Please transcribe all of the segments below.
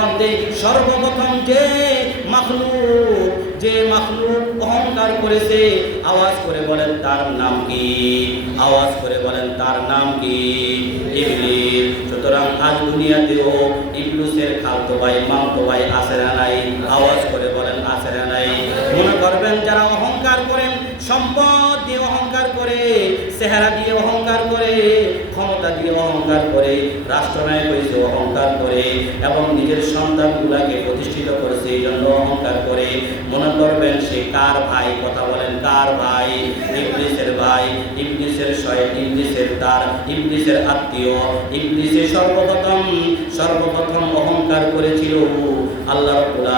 মধ্যে সর্বপ্রথম যে মাখলুক যে মাখলুক অহংকার করেছে, আওয়াজ করে বলেন তার নাম কি? আওয়াজ করে বলেন তার নাম কি? ইবলিস। সুতরাং আজ দুনিয়াতেও ইবলুসের খালতো ভাই মামতো ভাই আসেরা নাই। আওয়াজ করে বলেন আসেরা নাই। মনে করবেন যারা হয়েছে অহংকার করে এবং নিজের সন্তানগুলাকে প্রতিষ্ঠিত করেছে এই জন্য অহংকার করে। মনে করবেন সে কার ভাই? কথা বলেন, কার ভাই? ইংলিশের ভাই ইংলিশের শয় ইংলিশের তার ইংলিশের আত্মীয় ইংলিশে সর্বপ্রথম সর্বপ্রথম অহংকার করেছিল আল্লাহ রাব্বুল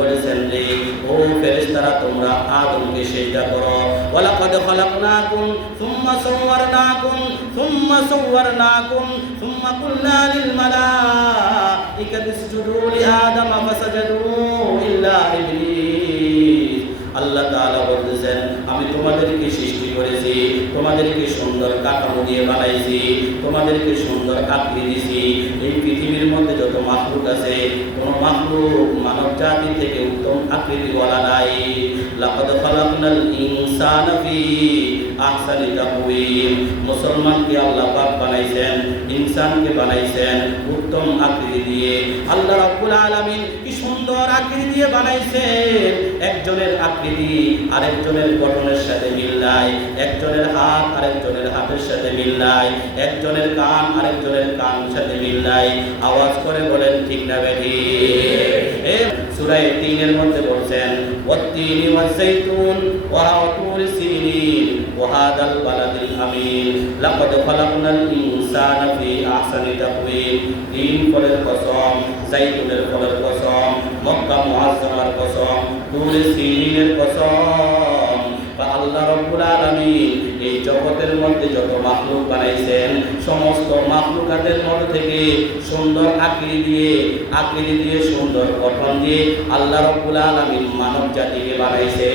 বলেছেন যে ও ফেরেশতারা, তোমরা আদমকে সেজদা করো। ওয়ালাকাদ খালাকনাকুম, সুম্মা সাওয়ারনাকুম সুম্মা সাওয়ারনাকুম, সুম্মা লিল মালাইকাতি ইসজুদু লিআদম ফাসাজাদু ইল্লা ইবলিস আল্লাহ তাআলা বলতেছেন, আমি তোমাদেরকে সৃষ্টি করেছি, তোমাদেরকে সুন্দর কাঠামো দিয়ে বানাইছি, তোমাদেরকে সুন্দর আকৃতি দিয়েছি এই পৃথিবীর মধ্যে যত মাখলুক আছে, কোন মাখলুক মানব জাতি থেকে উত্তম আকৃতি বলা নাই। লাকাদ খালাকনাল ইনসানা ফি আহসানি তাকওয়িম। মুসলমানকে আল্লাহ পাক ইনসানকে বানাইছেন উত্তম আকৃতি দিয়ে। আল্লাহ রাব্বুল আলামিন কি সুন্দর আকৃতি দিয়ে বানাইছেন। একজনের আকৃতি আরেকজনের গঠনের সাথে মিল নাই একজনের হাত আরেকজনের হাতের সাথে মিল নাই একজনের কান আরেকজনের কান সাথে মিল নাই আওয়াজ করে বলেন, ঠিক না বেঠি সুরাই তিনের মধ্যে বলছেন والتين والزيتون وطور سينين وهذا البلد الأمين لقد خلقنا الإنسان في أحسن تقويم তিন ফলের কসম জাইতুনের ফলের কসম মক্কা মুআজ্জামার কসম তুর সিনিনের কসম বা আল্লাহ রব্বুল আলামিন এই জগতের মধ্যে যত মাখলুক বানাইছেন, সমস্ত মাখলুকাতের মধ্যে থেকে সুন্দর আকৃতি দিয়ে আকৃতি দিয়ে, সুন্দর গঠন দিয়ে আল্লাহ রব্বুল আলামিন মানব জাতিকে বানাইছে